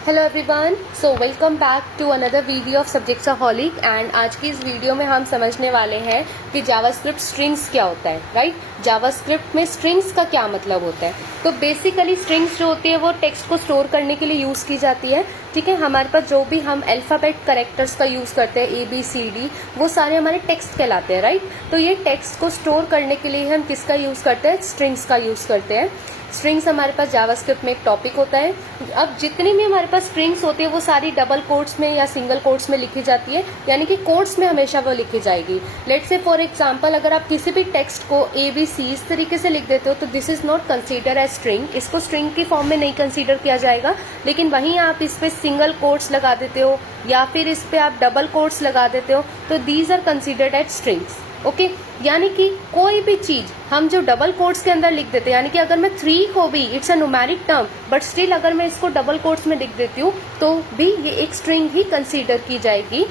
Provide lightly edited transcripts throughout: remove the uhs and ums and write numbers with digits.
Hello everyone, so welcome back to another video of Subjectsholic. And आज की इस video में हम समझने वाले हैं कि जावास्क्रिप्ट स्ट्रिंग्स क्या होता है, राइट। जावास्क्रिप्ट में स्ट्रिंग्स का क्या मतलब होता है। तो बेसिकली स्ट्रिंग्स जो होती है वो टेक्स्ट को स्टोर करने के लिए यूज़ की जाती है, ठीक है। हमारे पास जो भी हम अल्फ़ाबेट कैरेक्टर्स का यूज़ करते हैं ABCD, वो सारे हमारे टेक्स्ट कहलाते हैं, राइट। तो ये टेक्स्ट को स्टोर करने के लिए हम किसका यूज़ करते हैं, स्ट्रिंग्स का यूज़ करते हैं। स्ट्रिंग्स हमारे पास जावास्क्रिप्ट में एक टॉपिक होता है। अब जितनी भी हमारे पास स्ट्रिंग्स होती है वो सारी डबल कोट्स में या सिंगल कोट्स में लिखी जाती है, यानी कि कोट्स में हमेशा वो लिखी जाएगी। लेट्स से फॉर एग्जांपल, अगर आप किसी भी टेक्स्ट को ABC इस तरीके से लिख देते हो तो this is not consider as string, इसको स्ट्रिंग की फॉर्म में नहीं कंसीडर किया जाएगा। लेकिन वहीं आप इस पे सिंगल कोट्स लगा देते हो या फिर इस पे आप डबल कोट्स लगा देते हो तो these are considered as strings, okay. यानी कि कोई भी चीज हम जो डबल कोट्स के अंदर लिख देते हैं, यानी कि अगर मैं 3 को भी, it's a numeric term, but still अगर मैं इसको डबल कोट्स में लिख देती हूँ तो भी ये एक स्ट्रिंग ही कंसीडर की जाएगी।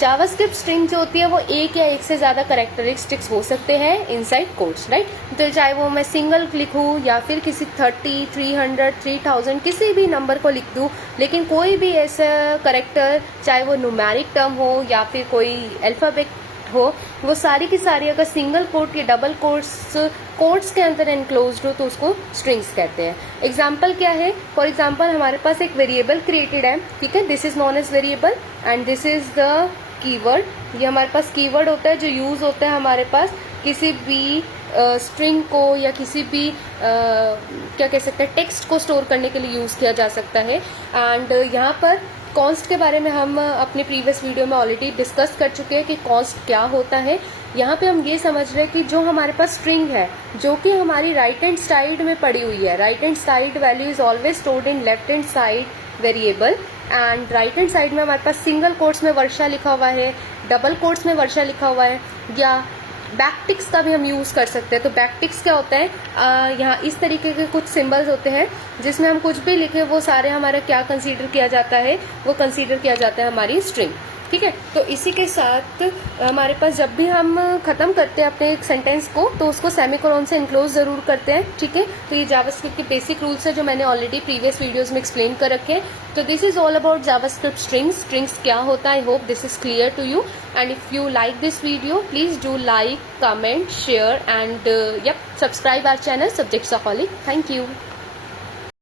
जावास्क्रिप्ट स्ट्रिंग जो होती है वो एक या एक से ज्यादा कैरेक्टरिस्टिक्स हो सकते हैं इनसाइड कोट्स, राइट। तो चाहे वो मैं सिंगल लिखूँ या फिर किसी 30, 300, 3000 किसी भी नंबर को लिख दूँ, लेकिन कोई भी ऐसा कैरेक्टर, चाहे वो न्यूमेरिक टर्म हो या फिर कोई अल्फाबेट हो, वो सारी की सारी अगर सिंगल कोट या डबल कोट्स के अंदर एनक्लोज्ड हो तो उसको स्ट्रिंग्स कहते हैं। एग्जाम्पल क्या है, फॉर एग्जाम्पल हमारे पास एक वेरिएबल क्रिएटेड है, ठीक है। This is known as variable and this is the keyword. ये हमारे पास कीवर्ड होता है जो यूज होता है हमारे पास किसी भी स्ट्रिंग को या किसी भी क्या कह सकते हैं, टेक्स्ट को स्टोर करने के लिए यूज किया जा सकता है। एंड यहाँ पर कॉन्स्ट के बारे में हम अपने प्रीवियस वीडियो में ऑलरेडी डिस्कस कर चुके हैं कि कॉन्स्ट क्या होता है। यहाँ पे हम ये समझ रहे हैं कि जो हमारे पास स्ट्रिंग है जो कि हमारी राइट हैंड साइड में पड़ी हुई है, right hand side value is always stored in left hand side variable. And right hand side में हमारे पास सिंगल कोट्स में वर्षा लिखा हुआ है, डबल कोट्स में वर्षा लिखा हुआ है, या बैकटिक्स का भी हम यूज़ कर सकते हैं। तो बैकटिक्स क्या होता है, यहाँ इस तरीके के कुछ सिंबल्स होते हैं जिसमें हम कुछ भी लिखे वो सारे हमारा क्या कंसीडर किया जाता है, वो कंसीडर किया जाता है हमारी स्ट्रिंग, ठीक है। तो इसी के साथ हमारे पास जब भी हम खत्म करते हैं अपने एक सेंटेंस को तो उसको सेमीकोलन से इनक्लोज जरूर करते हैं, ठीक है। तो ये जावास्क्रिप्ट के बेसिक रूल्स है जो मैंने ऑलरेडी प्रीवियस वीडियोस में एक्सप्लेन कर रखे हैं। तो this is all about JavaScript strings. Strings क्या होता है, I hope this is clear to you. And if you like this video please do like, comment, share and subscribe our channel Subjectsholic. Thank you.